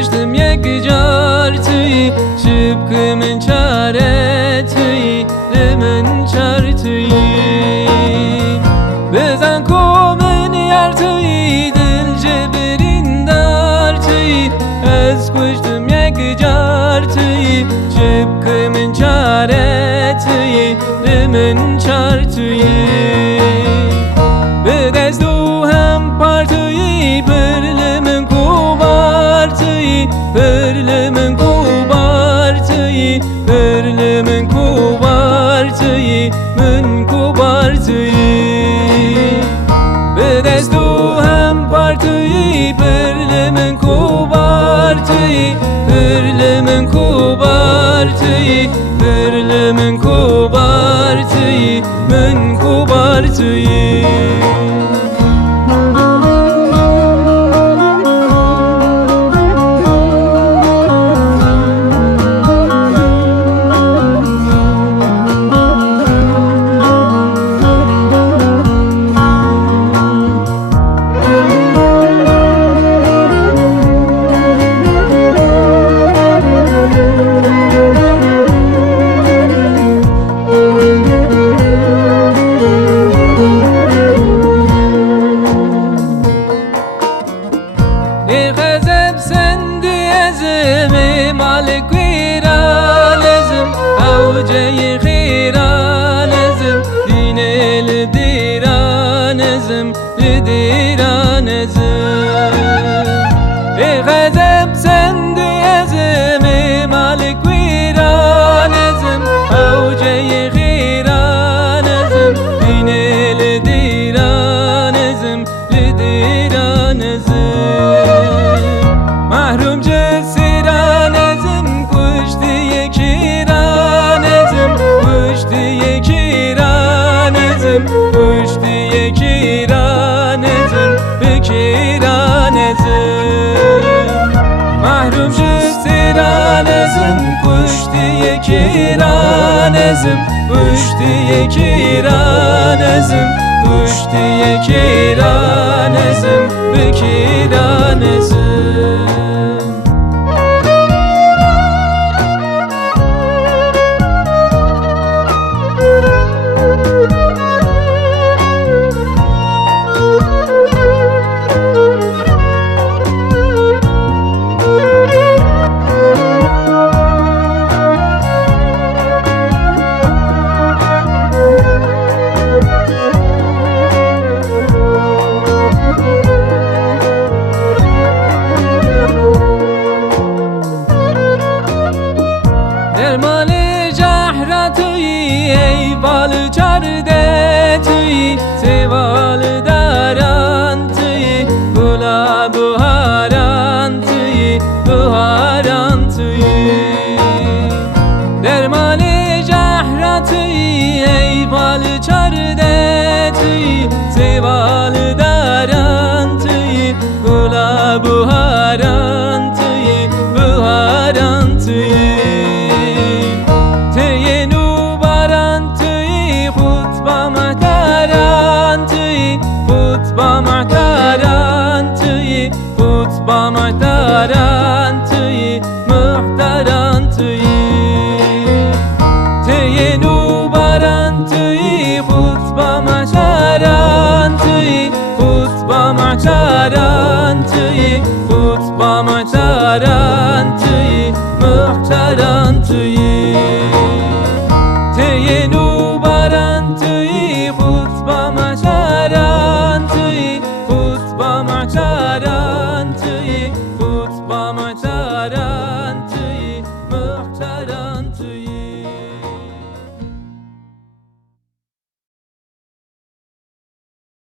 کشتم یک جار توی شب که من چاره توی لمن چار توی بزن کومن یار توی دل جبرین دار توی از کشتم یک جار توی شب که من چاره توی لمن چار توی به دست دو هم پار توی پر لمن کوبار توی پر لمن کوبار توی پر لمن کوبار توی من کوبار توی به دست دو هم پار توی پر لمن کوبار توی پر لمن کوبار توی پر لمن کوبار توی من کوبار توی غضب سندی ازم مالک ویرانزم اوجه خیرانزم دین لدیرانزم لدیرانزم غضب سندی ازم مالک ویرانزم اوجه خیرانزم دین لدیرانزم لدیرانزم محروم جسیرانزم کشتی یکیرانزم کشتی یکیرانزم کشتی یکیرانزم بکیرانزم محروم جسیرانزم کشتی یکیرانزم کشتی یکیرانزم کشتی یکیرانزم بکیرانزم درمان جهر توی ای بال چرده توی سوال داران توی گلا بهاران توی بهاران توی درمان جهر توی ای بال چرده